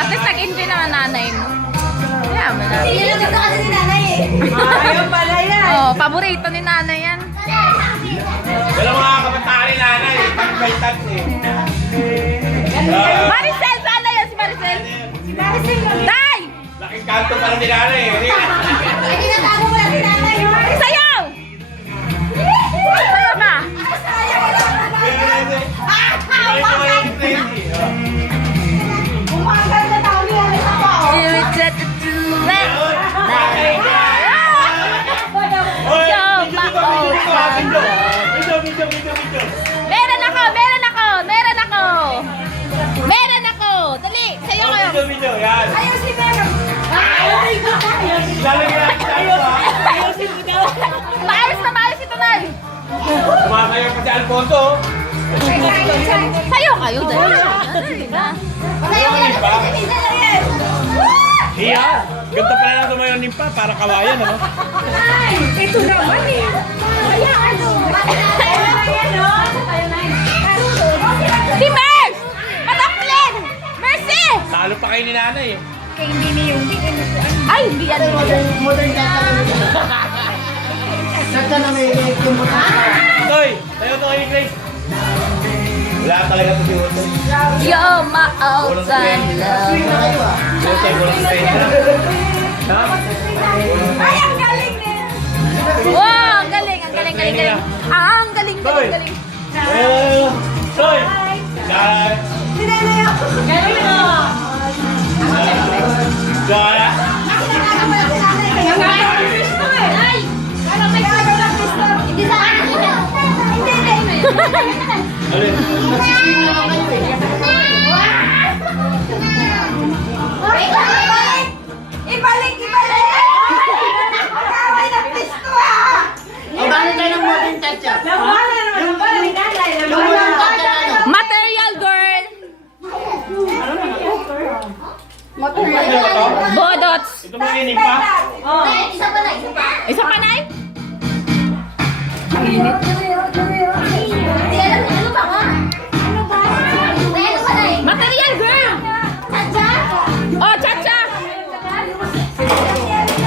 At least nag-enjoy naman nanay mo. Kaya mo na. Dito kasi ni nanay eh. Ayaw pala yan. Oh, paborito ni nanay yan. Wala mga kabataan ni nanay. Pag-baitan eh. Maricel, sana yan si Maricel. Si Maricel kami. Day! Laking kanto para ni nanay eh. Ay, tinatago mo lang si nanay. Sayaw! Sayaw ka! Ayaw mo lang. Umagal na tao niya. Meron ako! Meron ako! Meron ako! Meron ako! Dali! Sayo kayo! Ayaw si Meron. Maayos na maayos ito, Nay! Kumakayo pa si Alfonso. Sayo kayo! Dali! Ayaw mo lang si Misa lang yan. Iya! Ganda pala lang tumayon nimpa para kawayan, ano? Ay, ito naman eh. Kaya ano? Si Mers! Mataplin! Mercy! Talo pa kayo ni nanay eh. Kaya hindi niya yung bigyan mo. Ay, hindi yan. Modern data na nito. Saka na may kumputa. Toy! Tayo to kayo, Grace. Wala talaga to si Wotoy. You're my all-time love. Wotoy, walang stay na. Ha? Ay, ang galing din. Wow, ang galing, ang galing, galing, galing. Ah, ang galing, galing, galing. Toy! Yan! Si nanay ako. Galing mo. Gala! Nakakatawa mo lang si nanay. Kaya nga yung Cristo eh. Ay! Kaya may kagaw ng Cristo. Hindi sa akin. Hindi, hindi. Alin? Nagsiswing naman kayo eh. Ibalik! Ibalik! Ibalik! Magkaway ng Cristo ah! O bakit tayo ng modern touch up? Labanan naman ang balik nanay. Yung modern touch up ano? Material girl. Bodots. Ito mo yung nimpa? Isa pa na, isa pa. Isa pa, Nay? Ang init.